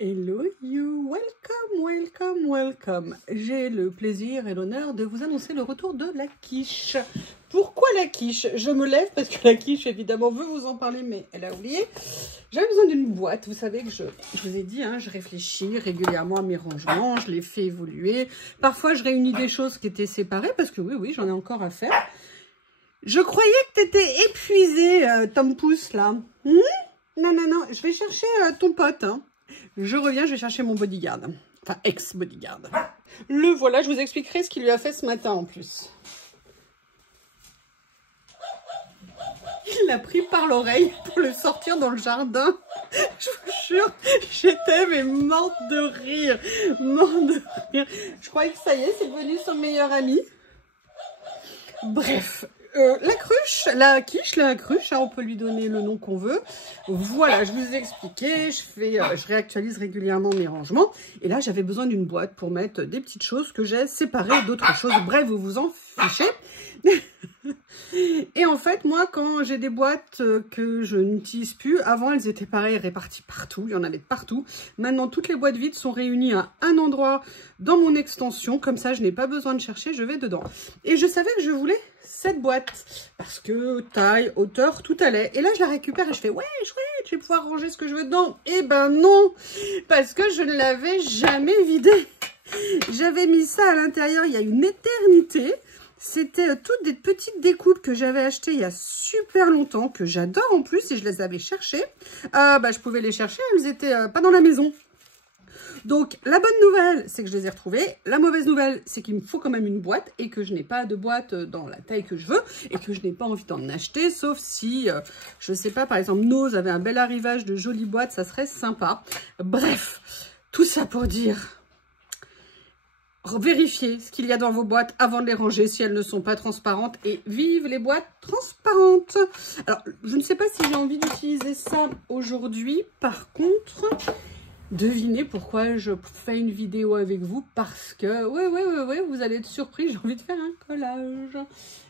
Hello you, welcome, welcome, welcome. J'ai le plaisir et l'honneur de vous annoncer le retour de la quiche. Pourquoi la quiche? Je me lève parce que la quiche, évidemment, veut vous en parler, mais elle a oublié. J'avais besoin d'une boîte. Vous savez que je vous ai dit, hein, je réfléchis régulièrement à mes rangements, je les fais évoluer. Parfois, je réunis des choses qui étaient séparées parce que oui, j'en ai encore à faire. Je croyais que tu étais épuisé, Tom Pouce, là. Non, je vais chercher ton pote, hein. Je reviens, je vais chercher mon bodyguard. Enfin, ex-bodyguard. Le voilà, je vous expliquerai ce qu'il lui a fait ce matin en plus. Il l'a pris par l'oreille pour le sortir dans le jardin. Je vous jure, j'étais mais morte de rire. Morte de rire. Je croyais que ça y est, c'est devenu son meilleur ami. Bref. La cruche, la quiche, la cruche, hein, on peut lui donner le nom qu'on veut. Voilà, je vous ai expliqué, je réactualise régulièrement mes rangements. Et là, j'avais besoin d'une boîte pour mettre des petites choses que j'ai séparées d'autres choses. Bref, vous vous en fichez. Et en fait, moi, quand j'ai des boîtes que je n'utilise plus, avant, elles étaient pareilles, réparties partout. Il y en avait partout. Maintenant, toutes les boîtes vides sont réunies à un endroit dans mon extension. Comme ça, je n'ai pas besoin de chercher, je vais dedans. Et je savais que je voulais cette boîte parce que taille, hauteur, tout allait. Et là, je la récupère et je fais ouais, chouette, je vais pouvoir ranger ce que je veux dedans. Eh ben non, parce que je ne l'avais jamais vidée. J'avais mis ça à l'intérieur il y a une éternité. C'était toutes des petites découpes que j'avais achetées il y a super longtemps, que j'adore en plus, et je les avais cherchées. Je pouvais les chercher, elles n'étaient pas dans la maison. Donc, la bonne nouvelle, c'est que je les ai retrouvées. La mauvaise nouvelle, c'est qu'il me faut quand même une boîte et que je n'ai pas de boîte dans la taille que je veux et que je n'ai pas envie d'en acheter, sauf si, je ne sais pas, par exemple, Nose avait un bel arrivage de jolies boîtes, ça serait sympa. Bref, tout ça pour dire... Vérifiez ce qu'il y a dans vos boîtes avant de les ranger si elles ne sont pas transparentes et vive les boîtes transparentes. Alors, je ne sais pas si j'ai envie d'utiliser ça aujourd'hui. Par contre, devinez pourquoi je fais une vidéo avec vous. Parce que, ouais, vous allez être surpris. J'ai envie de faire un collage.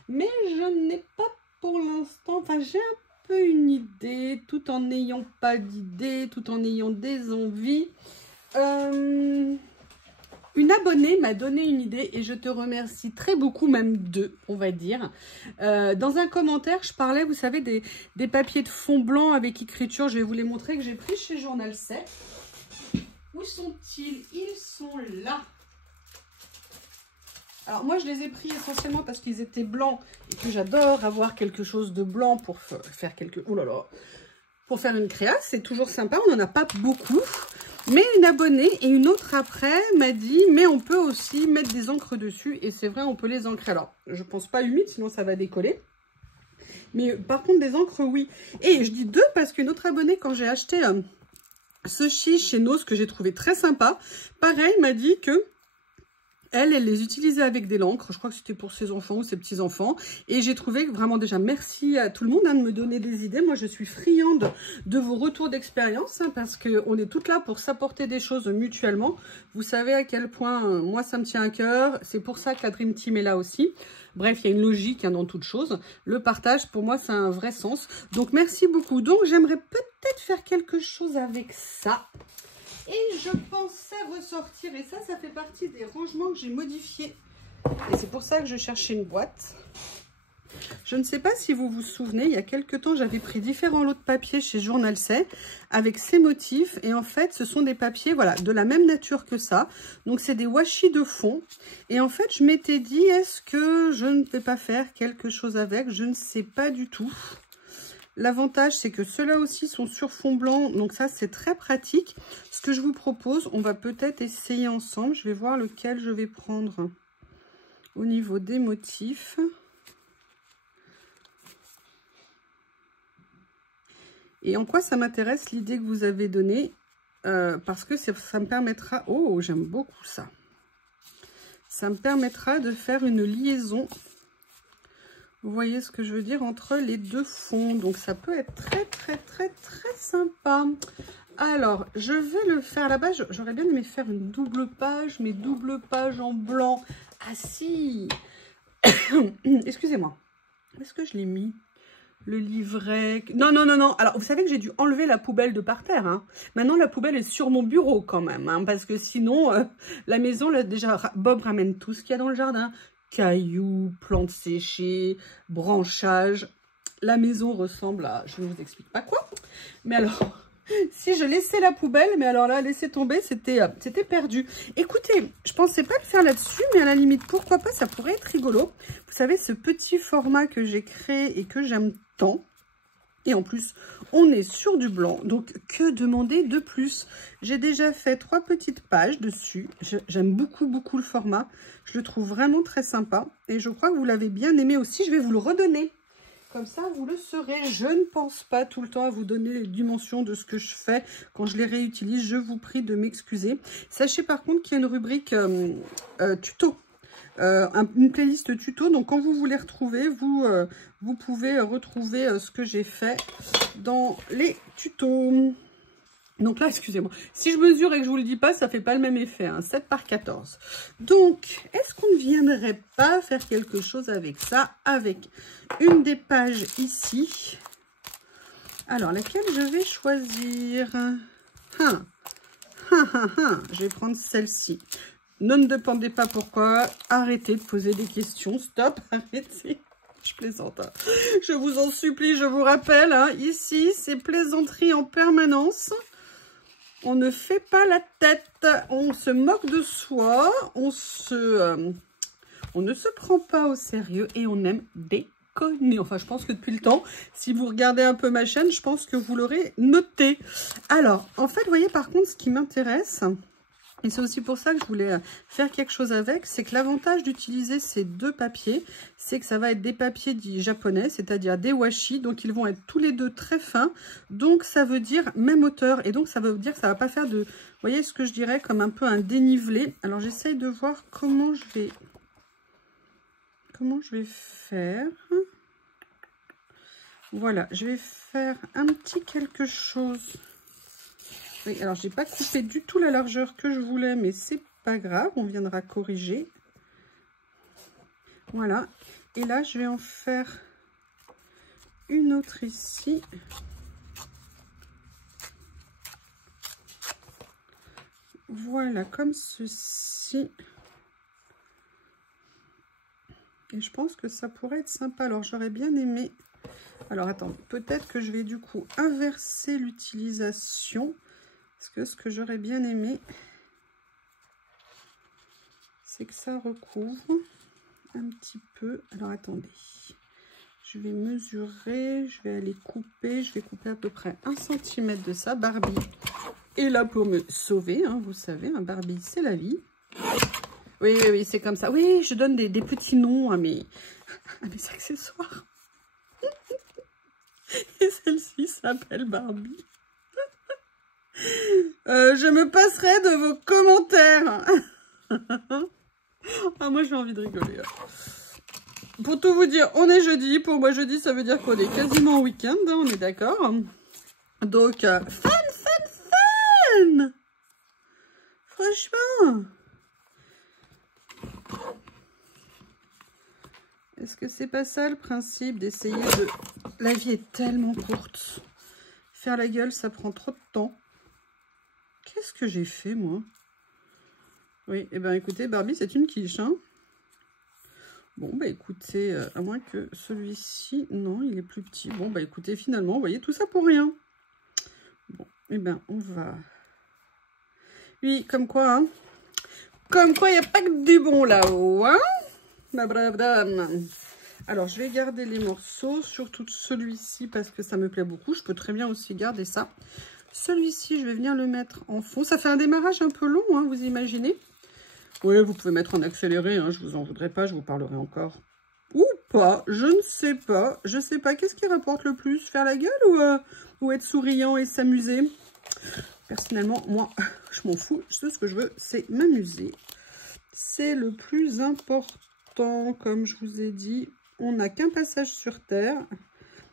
Mais je n'ai pas pour l'instant, enfin j'ai un peu une idée tout en n'ayant pas d'idée, tout en ayant des envies. Une abonnée m'a donné une idée et je te remercie très beaucoup, même deux, on va dire. Dans un commentaire, je parlais, vous savez, des papiers de fond blanc avec écriture. Je vais vous les montrer que j'ai pris chez Journal 7. Où sont-ils? Ils sont là. Alors moi, je les ai pris essentiellement parce qu'ils étaient blancs et que j'adore avoir quelque chose de blanc pour faire quelque... Oh là là! Pour faire une créa, c'est toujours sympa. On n'en a pas beaucoup. Mais une abonnée et une autre après m'a dit, mais on peut aussi mettre des encres dessus. Et c'est vrai, on peut les ancrer. Alors, je pense pas humide, sinon ça va décoller. Mais par contre, des encres, oui. Et je dis deux parce qu'une autre abonnée, quand j'ai acheté ce chiche chez Nose, que j'ai trouvé très sympa, pareil, m'a dit que elle les utilisait avec des l'encre. Je crois que c'était pour ses enfants ou ses petits-enfants. Et j'ai trouvé que vraiment déjà merci à tout le monde de me donner des idées. Moi, je suis friande de vos retours d'expérience parce qu'on est toutes là pour s'apporter des choses mutuellement. Vous savez à quel point moi, ça me tient à cœur. C'est pour ça que la Dream Team est là aussi. Bref, il y a une logique dans toute chose. Le partage, pour moi, ça a un vrai sens. Donc, merci beaucoup. Donc, j'aimerais peut-être faire quelque chose avec ça. Et je pensais ressortir, et ça fait partie des rangements que j'ai modifiés. Et c'est pour ça que je cherchais une boîte. Je ne sais pas si vous vous souvenez, il y a quelques temps, j'avais pris différents lots de papier chez Journal 7 avec ces motifs. Et en fait, ce sont des papiers, voilà, de la même nature que ça. Donc, c'est des washi de fond. Et en fait, je m'étais dit, est-ce que je ne vais pas faire quelque chose avec? Je ne sais pas du tout. L'avantage, c'est que ceux-là aussi sont sur fond blanc. Donc ça, c'est très pratique. Ce que je vous propose, on va peut-être essayer ensemble. Je vais voir lequel je vais prendre au niveau des motifs. Et en quoi ça m'intéresse, l'idée que vous avez donnée. Parce que ça me permettra... Oh, j'aime beaucoup ça. Ça me permettra de faire une liaison... Vous voyez ce que je veux dire entre les deux fonds. Donc, ça peut être très sympa. Alors, je vais le faire là-bas. J'aurais bien aimé faire une double page, mais double page en blanc. Ah si. Excusez-moi. Où est-ce que je l'ai mis? le livret. Non, non, non, non. Alors, vous savez que j'ai dû enlever la poubelle de par terre. Hein. Maintenant, la poubelle est sur mon bureau quand même. Hein, parce que sinon, la maison, là, déjà, Bob ramène tout ce qu'il y a dans le jardin. Cailloux, plantes séchées, branchages. La maison ressemble à... Je ne vous explique pas quoi. Mais alors... Si je laissais la poubelle, mais alors là, laisser tomber, c'était perdu. Écoutez, je pensais pas le faire là-dessus, mais à la limite, pourquoi pas, ça pourrait être rigolo. Vous savez, ce petit format que j'ai créé et que j'aime tant. Et en plus, on est sur du blanc, donc que demander de plus? J'ai déjà fait 3 petites pages dessus. J'aime beaucoup, beaucoup le format. Je le trouve vraiment très sympa. Et je crois que vous l'avez bien aimé aussi. Je vais vous le redonner. Comme ça, vous le saurez. Je ne pense pas tout le temps à vous donner les dimensions de ce que je fais quand je les réutilise. Je vous prie de m'excuser. Sachez par contre qu'il y a une rubrique tuto. Une playlist tuto. Donc, quand vous voulez retrouver, vous pouvez retrouver ce que j'ai fait dans les tutos. Donc là, excusez-moi, si je mesure et que je vous le dis pas, ça fait pas le même effet, hein, 7 par 14. Donc, est-ce qu'on ne viendrait pas faire quelque chose avec ça, avec une des pages ici? Alors, laquelle je vais choisir? Je vais prendre celle-ci. Ne dépendez pas pourquoi. Arrêtez de poser des questions. Stop, arrêtez. Je plaisante. Hein. Je vous en supplie, je vous rappelle. Hein, ici, c'est plaisanterie en permanence. On ne fait pas la tête. On se moque de soi. On ne se prend pas au sérieux et on aime déconner. Enfin, je pense que depuis le temps, si vous regardez un peu ma chaîne, je pense que vous l'aurez noté. Alors, en fait, vous voyez, par contre, ce qui m'intéresse... Et c'est aussi pour ça que je voulais faire quelque chose avec, c'est que l'avantage d'utiliser ces 2 papiers, c'est que ça va être des papiers dits japonais, c'est-à-dire des washi, donc ils vont être tous les 2 très fins, donc ça veut dire même hauteur, et donc ça veut dire que ça va pas faire de, vous voyez ce que je dirais, comme un peu un dénivelé. Alors j'essaye de voir comment je vais faire. Voilà, je vais faire un petit quelque chose. Oui, alors j'ai pas coupé du tout la largeur que je voulais, mais c'est pas grave, on viendra corriger. Voilà, et là je vais en faire une autre ici. Voilà, comme ceci. Et je pense que ça pourrait être sympa. Alors j'aurais bien aimé... Alors attends, peut-être que je vais du coup inverser l'utilisation. Parce que ce que j'aurais bien aimé, c'est que ça recouvre un petit peu. Alors, attendez. Je vais mesurer, je vais aller couper. Je vais couper à peu près 1 cm de ça. Barbie est là pour me sauver. Hein, vous savez, un Barbie, c'est la vie. Oui, oui, oui, c'est comme ça. Oui, je donne des petits noms à mes accessoires. Et celle-ci s'appelle Barbie. Je me passerai de vos commentaires. Ah, moi, j'ai envie de rigoler. Pour tout vous dire, on est jeudi. Pour moi, jeudi, ça veut dire qu'on est quasiment au week-end. Hein, on est d'accord. Donc, fun. Franchement. Est-ce que c'est pas ça le principe d'essayer de... La vie est tellement courte. Faire la gueule, ça prend trop de temps. Qu'est-ce que j'ai fait, moi? Oui, et ben écoutez, Barbie, c'est une quiche, hein. Bon, bah écoutez, à moins que celui-ci... Non, il est plus petit. Bon, bah écoutez, finalement, vous voyez, tout ça pour rien. Bon, et ben on va... Oui, comme quoi, hein. Comme quoi, il n'y a pas que du bon là-haut, hein. Ma brave dame. Alors, je vais garder les morceaux, surtout celui-ci, parce que ça me plaît beaucoup. Je peux très bien aussi garder ça. Celui-ci, je vais venir le mettre en fond. Ça fait un démarrage un peu long, hein, vous imaginez? Oui, vous pouvez mettre en accéléré, hein, je vous en voudrais pas, je vous parlerai encore. Ou pas, je ne sais pas. Je sais pas, qu'est-ce qui rapporte le plus? Faire la gueule ou être souriant et s'amuser? Personnellement, moi, je m'en fous. Ce que je veux, c'est m'amuser. C'est le plus important, comme je vous ai dit. On n'a qu'un passage sur Terre.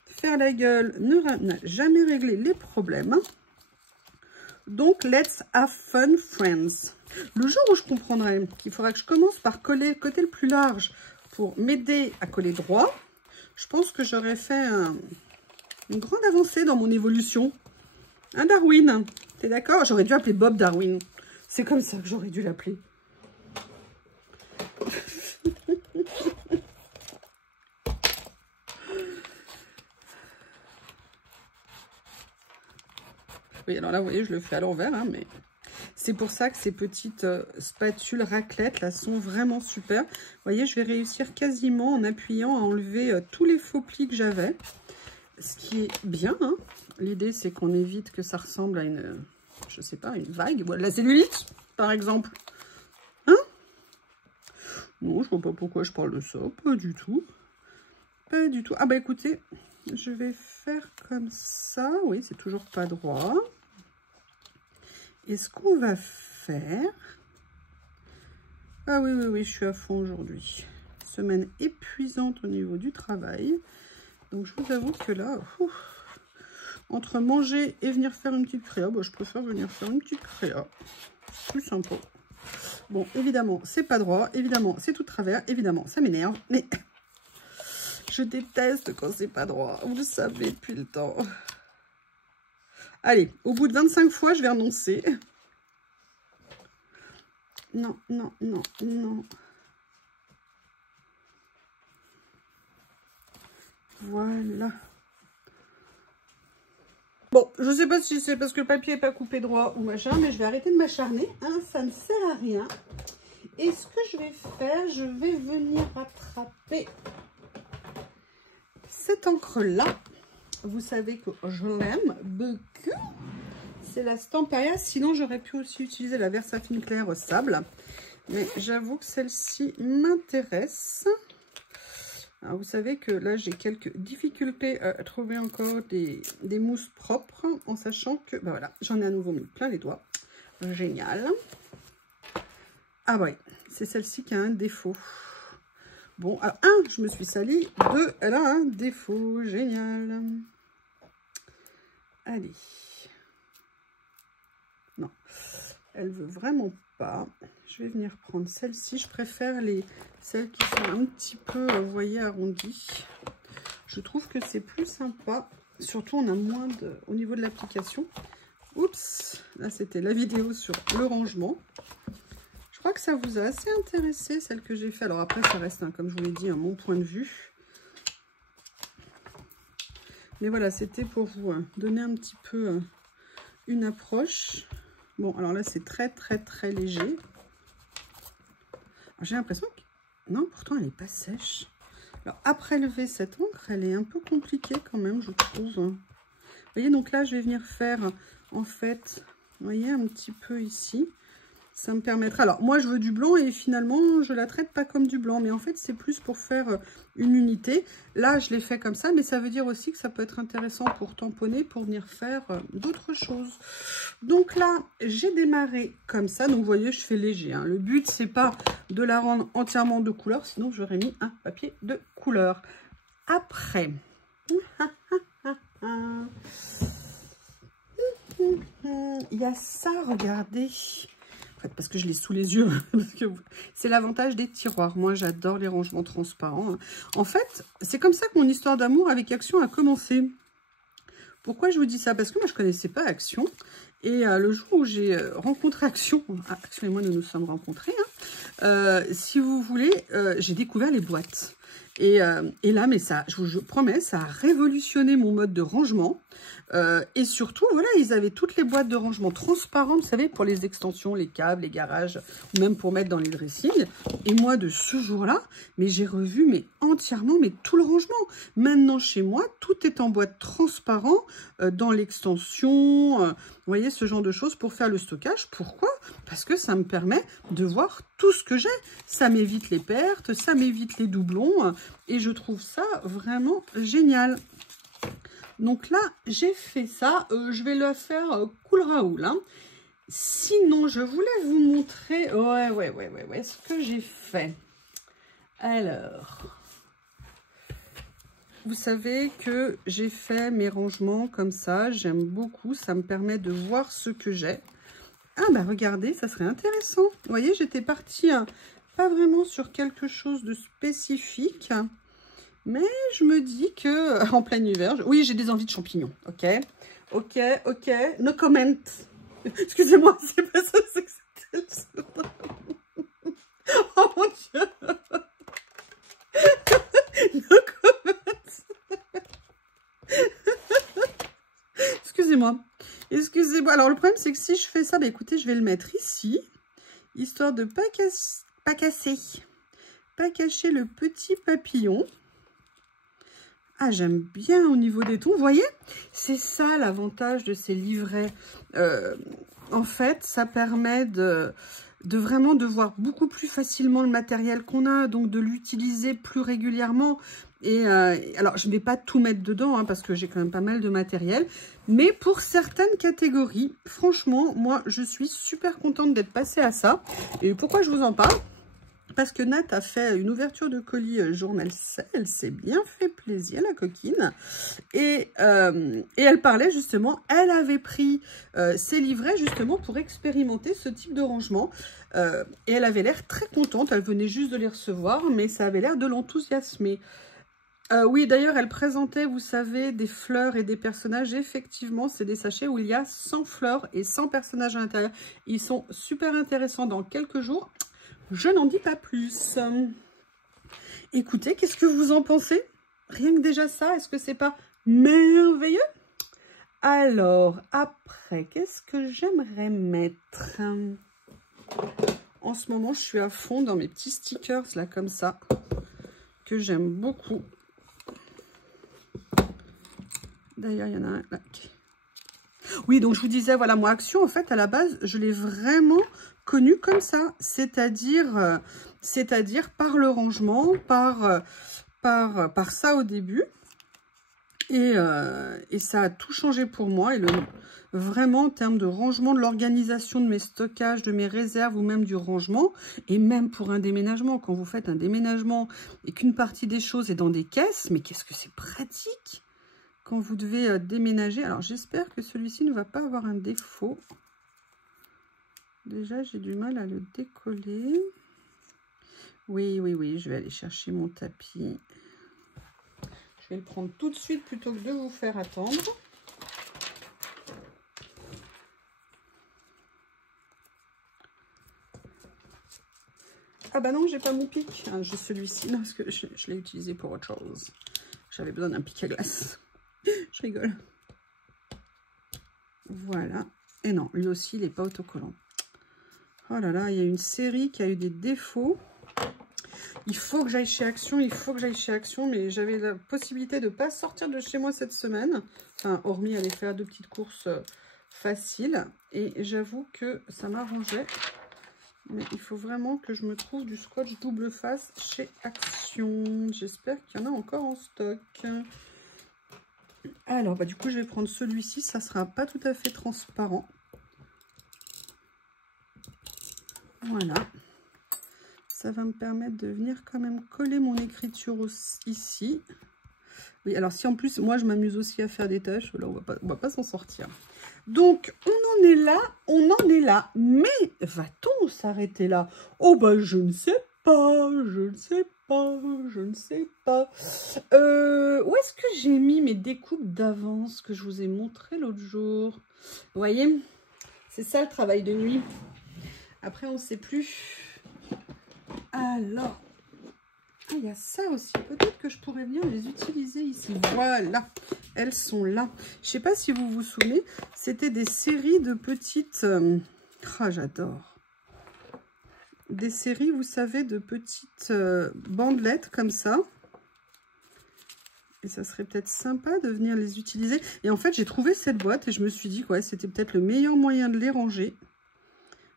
Faire la gueule n'a jamais réglé les problèmes. Donc, let's have fun, friends. Le jour où je comprendrai qu'il faudra que je commence par coller le côté le plus large pour m'aider à coller droit, je pense que j'aurais fait une grande avancée dans mon évolution. Un Darwin, t'es d'accord? J'aurais dû appeler Bob Darwin. C'est comme ça que j'aurais dû l'appeler. Oui, alors là, vous voyez, je le fais à l'envers, hein, mais c'est pour ça que ces petites spatules raclette là sont vraiment super. Vous voyez, je vais réussir quasiment en appuyant à enlever tous les faux plis que j'avais. Ce qui est bien, hein. L'idée, c'est qu'on évite que ça ressemble à une, je sais pas, une vague, ou à de la cellulite, par exemple. Hein? Non, je vois pas pourquoi je parle de ça, pas du tout. Pas du tout. Ah bah écoutez, je vais faire comme ça. Oui, c'est toujours pas droit. Et ce qu'on va faire... Ah oui, oui, oui, je suis à fond aujourd'hui. Semaine épuisante au niveau du travail. Donc je vous avoue que là, entre manger et venir faire une petite créa, bah, je préfère venir faire une petite créa. Plus sympa. Bon, évidemment, c'est pas droit. Évidemment, c'est tout de travers. Évidemment, ça m'énerve. Mais je déteste quand c'est pas droit. Vous le savez depuis le temps. Allez, au bout de 25 fois, je vais renoncer. Non, non, non, non. Voilà. Bon, je sais pas si c'est parce que le papier n'est pas coupé droit ou machin, mais je vais arrêter de m'acharner. Hein, ça ne sert à rien. Et ce que je vais faire, je vais venir attraper cette encre-là. Vous savez que je l'aime beaucoup. C'est la Stamparia. Sinon, j'aurais pu aussi utiliser la Versafine Clair Sable. Mais j'avoue que celle-ci m'intéresse. Alors, vous savez que là, j'ai quelques difficultés à trouver encore des mousses propres. En sachant que, ben voilà, j'en ai à nouveau mis plein les doigts. Génial. Ah oui, c'est celle-ci qui a un défaut. Bon, alors, 1, je me suis salie. 2, elle a un défaut. Génial. Allez. Non, elle veut vraiment pas. Je vais venir prendre celle-ci. Je préfère celles qui sont un petit peu, vous voyez, arrondies. Je trouve que c'est plus sympa. Surtout, on a moins au niveau de l'application. Oups, là, c'était la vidéo sur le rangement. Je crois que ça vous a assez intéressé, celle que j'ai fait. Alors après, ça reste, hein, comme je vous l'ai dit, mon point de vue. Mais voilà, c'était pour vous donner un petit peu une approche. Bon, alors là, c'est très, très, très léger. J'ai l'impression que... Non, pourtant, elle n'est pas sèche. Alors, à prélever cette encre, elle est un peu compliquée quand même, je trouve. Vous voyez, donc là, je vais venir faire, en fait, vous voyez, un petit peu ici. Ça me permettra... Alors, moi, je veux du blanc et finalement, je la traite pas comme du blanc. Mais en fait, c'est plus pour faire une unité. Là, je l'ai fait comme ça, mais ça veut dire aussi que ça peut être intéressant pour tamponner, pour venir faire d'autres choses. Donc là, j'ai démarré comme ça. Donc, vous voyez, je fais léger. Hein. Le but, c'est pas de la rendre entièrement de couleur. Sinon, j'aurais mis un papier de couleur. Après... il y a ça, regardez... parce que je l'ai sous les yeux, c'est l'avantage des tiroirs. Moi, j'adore les rangements transparents. En fait, c'est comme ça que mon histoire d'amour avec Action a commencé. Pourquoi je vous dis ça? Parce que moi, je ne connaissais pas Action. Et le jour où j'ai rencontré Action, Action et moi, nous nous sommes rencontrés, hein, si vous voulez, j'ai découvert les boîtes. Et là, mais ça, je vous promets, ça a révolutionné mon mode de rangement. Et surtout, voilà, ils avaient toutes les boîtes de rangement transparentes, vous savez, pour les extensions, les câbles, les garages, même pour mettre dans les dressings. Et moi, de ce jour-là, mais j'ai revu entièrement tout le rangement. Maintenant, chez moi, tout est en boîte transparent, dans l'extension, vous voyez, ce genre de choses pour faire le stockage. Pourquoi? Parce que ça me permet de voir tout ce que j'ai. Ça m'évite les pertes, ça m'évite les doublons. Et je trouve ça vraiment génial. Donc là, j'ai fait ça. Je vais le faire cool Raoul. Hein. Sinon, je voulais vous montrer... Ouais, ce que j'ai fait. Alors... Vous savez que j'ai fait mes rangements comme ça. J'aime beaucoup. Ça me permet de voir ce que j'ai. Ah bah regardez, ça serait intéressant. Vous voyez, j'étais partie pas vraiment sur quelque chose de spécifique. Mais je me dis que en plein hiver, oui, j'ai des envies de champignons. Ok, ok, ok. No comment. Excusez-moi, c'est pas ça, c'est que c'était le... Oh mon Dieu. No comment. Excusez-moi. Excusez-moi. Alors, le problème, c'est que si je fais ça, bah, écoutez, je vais le mettre ici, histoire de pas cacher le petit papillon. Ah, j'aime bien au niveau des tons. Vous voyez, c'est ça l'avantage de ces livrets. En fait, ça permet de vraiment de voir beaucoup plus facilement le matériel qu'on a, donc de l'utiliser plus régulièrement. Et alors, je ne vais pas tout mettre dedans, hein, parce que j'ai quand même pas mal de matériel. Mais pour certaines catégories, franchement, moi, je suis super contente d'être passée à ça. Et pourquoi je vous en parle ? Parce que Nat a fait une ouverture de colis journal, elle s'est bien fait plaisir, la coquine. Et elle parlait justement, elle avait pris ses livrets justement pour expérimenter ce type de rangement. Et elle avait l'air très contente, elle venait juste de les recevoir, mais ça avait l'air de l'enthousiasmer. Oui, d'ailleurs, elle présentait, vous savez, des fleurs et des personnages. Effectivement, c'est des sachets où il y a 100 fleurs et 100 personnages à l'intérieur. Ils sont super intéressants dans quelques jours. Je n'en dis pas plus. Écoutez, qu'est-ce que vous en pensez? Rien que déjà ça, est-ce que c'est pas merveilleux? Alors, après, qu'est-ce que j'aimerais mettre? En ce moment, je suis à fond dans mes petits stickers, là, comme ça, que j'aime beaucoup. D'ailleurs, il y en a un là. Oui, donc je vous disais, voilà, moi, Action, en fait, à la base, je l'ai vraiment connu comme ça, c'est-à-dire par le rangement, par ça au début. Et ça a tout changé pour moi. Et vraiment, en termes de rangement, de l'organisation de mes stockages, de mes réserves ou même du rangement, et même pour un déménagement, quand vous faites un déménagement et qu'une partie des choses est dans des caisses, mais qu'est-ce que c'est pratique quand vous devez déménager. Alors, j'espère que celui-ci ne va pas avoir un défaut. Déjà, j'ai du mal à le décoller. Oui, oui, oui, je vais aller chercher mon tapis. Je vais le prendre tout de suite plutôt que de vous faire attendre. Ah bah non, j'ai pas mon pic. Ah, j'ai celui-ci, non, parce que je l'ai utilisé pour autre chose. J'avais besoin d'un pic à glace. Je rigole. Voilà. Et non, lui aussi, il n'est pas autocollant. Oh là là, il y a une série qui a eu des défauts. Il faut que j'aille chez Action, mais j'avais la possibilité de ne pas sortir de chez moi cette semaine. Enfin, hormis aller faire 2 petites courses faciles. Et j'avoue que ça m'arrangeait. Mais il faut vraiment que je me trouve du scotch double face chez Action. J'espère qu'il y en a encore en stock. Alors, bah, du coup, je vais prendre celui-ci. Ça ne sera pas tout à fait transparent. Voilà. Ça va me permettre de venir quand même coller mon écriture aussi, ici. Oui, alors si en plus, moi, je m'amuse aussi à faire des tâches, là, on va pas s'en sortir. Donc, on en est là. Mais va-t-on s'arrêter là? Oh, bah, je ne sais pas. Où est-ce que j'ai mis mes découpes d'avance que je vous ai montré l'autre jour? Vous voyez, c'est ça le travail de nuit. Après, on ne sait plus. Alors, il y a ça aussi. Peut-être que je pourrais bien les utiliser ici. Voilà, elles sont là. Je ne sais pas si vous vous souvenez, c'était des séries de petites... Ah, j'adore. Des séries, vous savez, de petites bandelettes comme ça. Et ça serait peut-être sympa de venir les utiliser. Et en fait, j'ai trouvé cette boîte et je me suis dit que ouais, c'était peut-être le meilleur moyen de les ranger.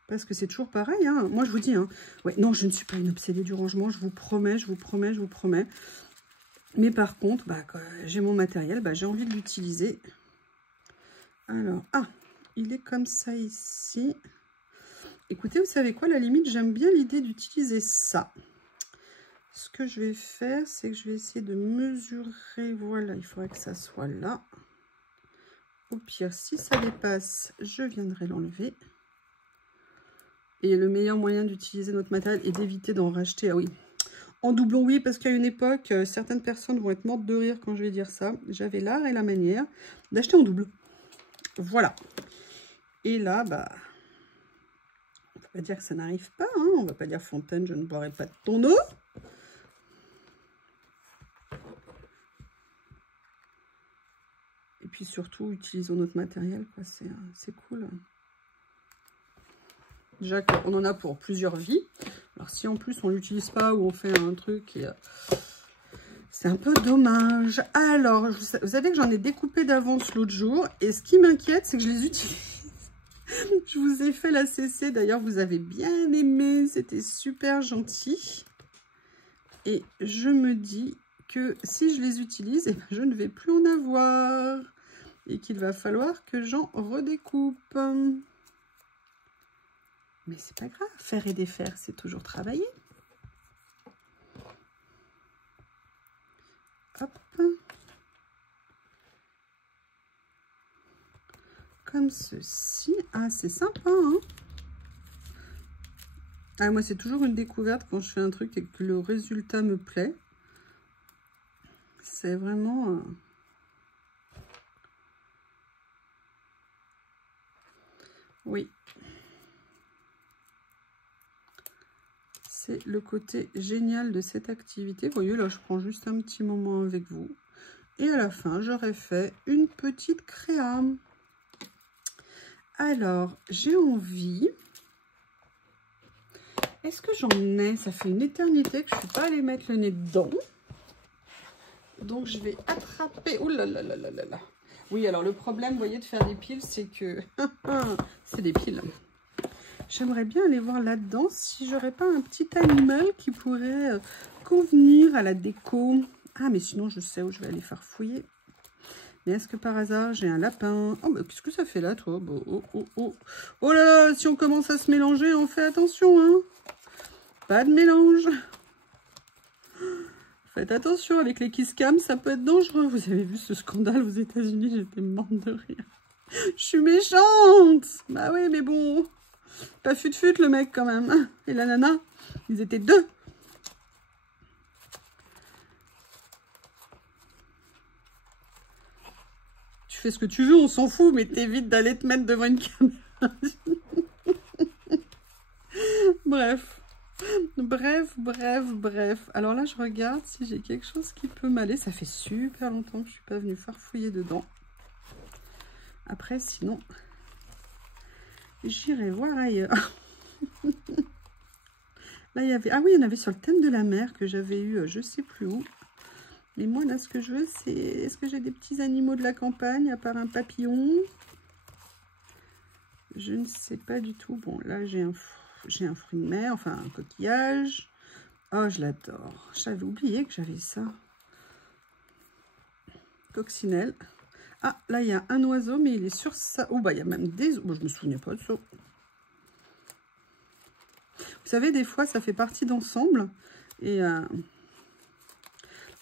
Parce que c'est toujours pareil, hein. Moi je vous dis, hein. Ouais, non, je ne suis pas une obsédée du rangement, je vous promets. Mais par contre, bah, quand j'ai mon matériel, bah, j'ai envie de l'utiliser. Alors, ah, il est comme ça ici. Écoutez, vous savez quoi, à la limite, j'aime bien l'idée d'utiliser ça. Ce que je vais faire, c'est que je vais essayer de mesurer, voilà, il faudrait que ça soit là. Au pire, si ça dépasse, je viendrai l'enlever. Et le meilleur moyen d'utiliser notre matériel est d'éviter d'en racheter. Ah oui, En doublon, oui, parce qu'à une époque, certaines personnes vont être mortes de rire quand je vais dire ça. J'avais l'art et la manière d'acheter en double. Voilà. Et là, bah, on ne peut pas dire que ça n'arrive pas. Hein. On ne va pas dire Fontaine, je ne boirai pas de ton eau. Et puis surtout, utilisons notre matériel, quoi. C'est cool. Déjà qu'on en a pour plusieurs vies. Alors si en plus on l'utilise pas ou on fait un truc, c'est un peu dommage. Alors, vous savez que j'en ai découpé d'avance l'autre jour. Et ce qui m'inquiète, c'est que je les utilise. Je vous ai fait la CC. D'ailleurs, vous avez bien aimé. C'était super gentil. Et je me dis que si je les utilise, eh ben, je ne vais plus en avoir. Et qu'il va falloir que j'en redécoupe. Mais c'est pas grave, faire et défaire, c'est toujours travailler. Hop. Comme ceci. Ah, c'est sympa, hein? Ah, moi, c'est toujours une découverte quand je fais un truc et que le résultat me plaît. C'est vraiment... Oui. C'est le côté génial de cette activité. Vous voyez, là, je prends juste un petit moment avec vous. Et à la fin, j'aurais fait une petite créa. Alors, j'ai envie... Est-ce que j'en ai? Ça fait une éternité que je ne suis pas allée mettre le nez dedans. Donc, je vais attraper... Ouh là là là là là là. Oui, alors le problème, vous voyez, de faire des piles, c'est que... c'est des piles. J'aimerais bien aller voir là-dedans si j'aurais pas un petit animal qui pourrait convenir à la déco. Ah, mais sinon, je sais où je vais aller faire fouiller. Mais est-ce que par hasard, j'ai un lapin? Oh, mais qu'est-ce que ça fait là, toi? Bon, oh, oh, oh. Oh là là, si on commence à se mélanger, on fait attention, hein. Pas de mélange. Faites attention, avec les kiss cam, ça peut être dangereux. Vous avez vu ce scandale aux États-Unis? J'étais morte de rire. Je suis méchante. Bah oui, mais bon... Pas fut-fut le mec quand même. Et la nana, ils étaient deux. Tu fais ce que tu veux, on s'en fout, mais t'évites d'aller te mettre devant une caméra. Bref. Bref. Alors là, je regarde si j'ai quelque chose qui peut m'aller. Ça fait super longtemps que je suis pas venue farfouiller dedans. Après, sinon, j'irai voir ailleurs. Là, il y avait... Ah oui, il y en avait sur le thème de la mer que j'avais eu, je sais plus où. Mais moi, là, ce que je veux, c'est... Est-ce que j'ai des petits animaux de la campagne, à part un papillon? Je ne sais pas du tout. Bon, là, j'ai un fruit de mer, enfin, un coquillage. Oh, je l'adore. J'avais oublié que j'avais ça. Coccinelle. Ah, là, il y a un oiseau, mais il est sur ça. Oh, bah, il y a même des... Bon, je me souvenais pas de ça. Vous savez, des fois, ça fait partie d'ensemble. Et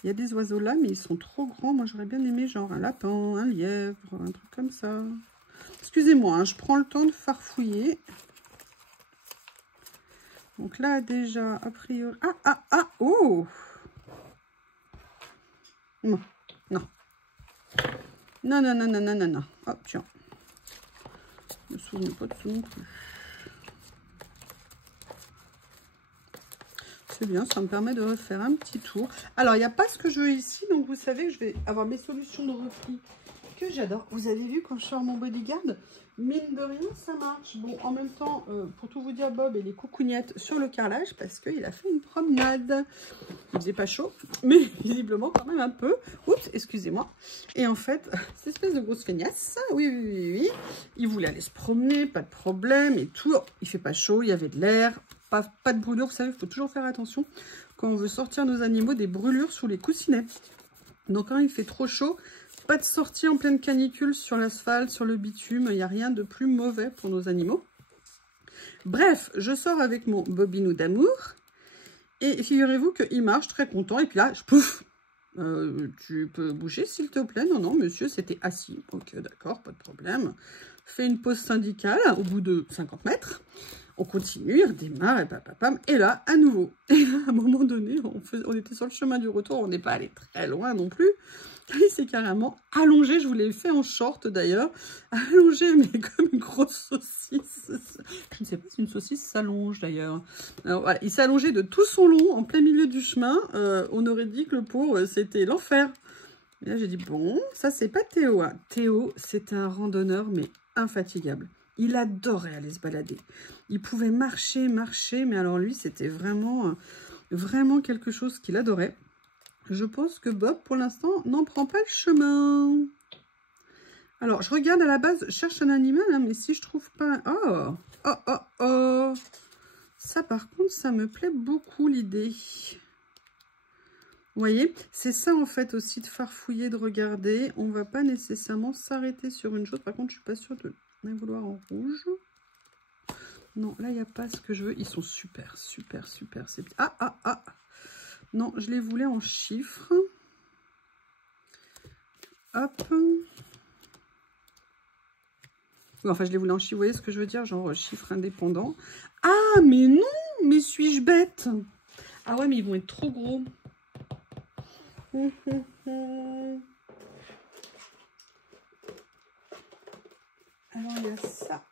il y a des oiseaux là, mais ils sont trop grands. Moi, j'aurais bien aimé genre un lapin, un lièvre, un truc comme ça. Excusez-moi, hein, je prends le temps de farfouiller. Donc là, déjà, a priori... Oh! Non. Non. Hop, tiens. Je me souviens pas de ça non plus. C'est bien, ça me permet de refaire un petit tour. Alors, il n'y a pas ce que je veux ici, donc vous savez que je vais avoir mes solutions de repli que j'adore. Vous avez vu quand je sors mon bodyguard, mine de rien, ça marche. Bon, en même temps, pour tout vous dire, Bob et les coucougnettes sur le carrelage parce qu'il a fait une promenade. Il faisait pas chaud, mais visiblement quand même un peu. Oups, excusez-moi. Et en fait, cette espèce de grosse feignasse, oui. Il voulait aller se promener, pas de problème et tout. Il fait pas chaud, il y avait de l'air. Pas de brûlure, vous savez, il faut toujours faire attention quand on veut sortir nos animaux des brûlures sous les coussinets. Donc quand il fait trop chaud, pas de sortie en pleine canicule sur l'asphalte, sur le bitume, il n'y a rien de plus mauvais pour nos animaux. Bref, je sors avec mon bobinou d'amour et figurez-vous qu'il marche très content et puis là, pouf, tu peux bouger s'il te plaît? Non, monsieur, c'était assis. Ok, d'accord, pas de problème. Fais une pause syndicale au bout de 50 mètres. On continue, il redémarre, et là, à nouveau. Et là, à un moment donné, on était sur le chemin du retour, on n'est pas allé très loin non plus. Il s'est carrément allongé, je vous l'ai fait en short d'ailleurs, allongé mais comme une grosse saucisse. Je ne sais pas si une saucisse s'allonge d'ailleurs. Alors voilà, il s'est allongé de tout son long en plein milieu du chemin. On aurait dit que le pauvre, c'était l'enfer. Et là j'ai dit, bon, ça c'est pas Théo. Hein. Théo, c'est un randonneur mais infatigable. Il adorait aller se balader. Il pouvait marcher, mais alors lui, c'était vraiment quelque chose qu'il adorait. Je pense que Bob, pour l'instant, n'en prend pas le chemin. Alors, je regarde à la base, je cherche un animal, hein, mais si je trouve pas... Oh. Ça, par contre, ça me plaît beaucoup, l'idée. Vous voyez, c'est ça, en fait, aussi de farfouiller, de regarder. On ne va pas nécessairement s'arrêter sur une chose. Par contre, je ne suis pas sûre de vouloir en rouge. Non, là, il n'y a pas ce que je veux. Ils sont super. Ah. Non, je les voulais en chiffres. Hop. Oui, enfin, je les voulais en chiffres. Vous voyez ce que je veux dire? Genre chiffres indépendants. Ah, mais non! Mais suis-je bête? Ah ouais, mais ils vont être trop gros. Alors, il y a ça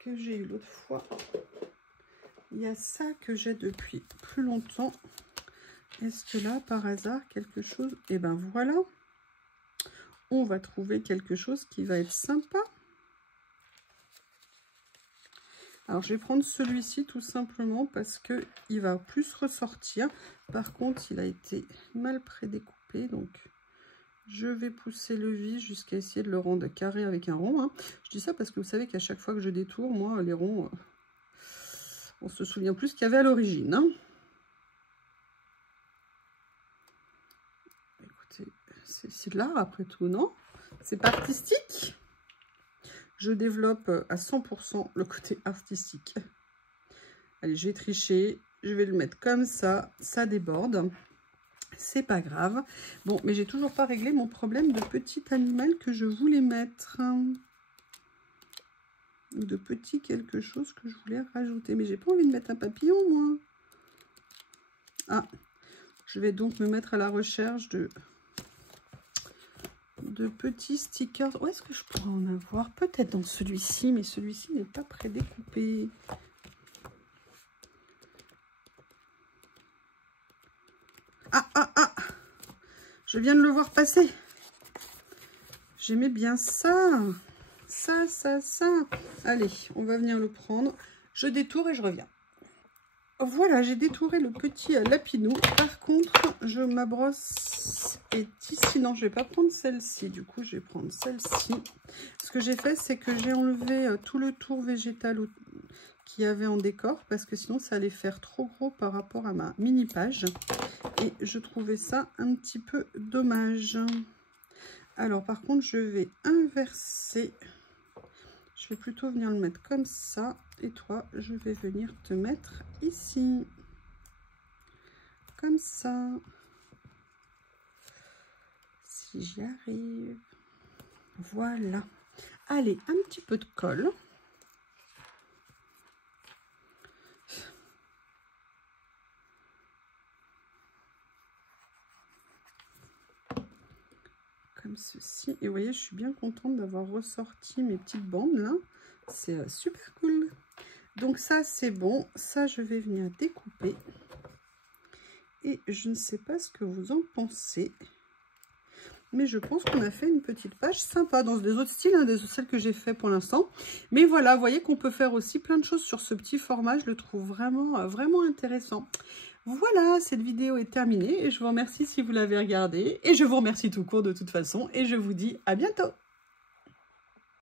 que j'ai eu l'autre fois. Il y a ça que j'ai depuis plus longtemps. Est-ce que là, par hasard, quelque chose... Eh ben voilà. On va trouver quelque chose qui va être sympa. Alors, je vais prendre celui-ci tout simplement parce qu'il va plus ressortir. Par contre, il a été mal prédécoupé. Donc, je vais pousser le vis jusqu'à essayer de le rendre carré avec un rond. Hein. Je dis ça parce que vous savez qu'à chaque fois que je détourne, moi, les ronds... on se souvient plus qu'il y avait à l'origine. Hein. Écoutez, c'est de l'art après tout, non? C'est pas artistique? Je développe à 100% le côté artistique. Allez, je vais tricher. Je vais le mettre comme ça. Ça déborde. C'est pas grave. Bon, mais j'ai toujours pas réglé mon problème de petit animal que je voulais mettre. Ou de petit quelque chose que je voulais rajouter. Mais j'ai pas envie de mettre un papillon, moi. Ah, je vais donc me mettre à la recherche de petits stickers. Où est-ce que je pourrais en avoir? Peut-être dans celui-ci, mais celui-ci n'est pas prédécoupé. Ah! Je viens de le voir passer. J'aimais bien ça. Ça. Allez, on va venir le prendre. Je détourne et je reviens. Voilà, j'ai détouré le petit lapinou. Par contre, ma brosse est ici. Non, je vais pas prendre celle-ci. Du coup, je vais prendre celle-ci. Ce que j'ai fait, c'est que j'ai enlevé tout le tour végétal qu'il y avait en décor. Parce que sinon, ça allait faire trop gros par rapport à ma mini-page. Et je trouvais ça un petit peu dommage. Alors, par contre, je vais inverser. Je vais plutôt venir le mettre comme ça. Et toi, je vais venir te mettre ici. Comme ça. Si j'y arrive. Voilà. Allez, un petit peu de colle. Comme ceci. Et vous voyez, je suis bien contente d'avoir ressorti mes petites bandes là. C'est super cool. Donc ça, c'est bon. Ça, je vais venir découper. Et je ne sais pas ce que vous en pensez. Mais je pense qu'on a fait une petite page sympa dans des autres styles, hein, celles que j'ai fait pour l'instant. Mais voilà, vous voyez qu'on peut faire aussi plein de choses sur ce petit format. Je le trouve vraiment intéressant. Voilà, cette vidéo est terminée et je vous remercie si vous l'avez regardée. Et je vous remercie tout court de toute façon. Et je vous dis à bientôt.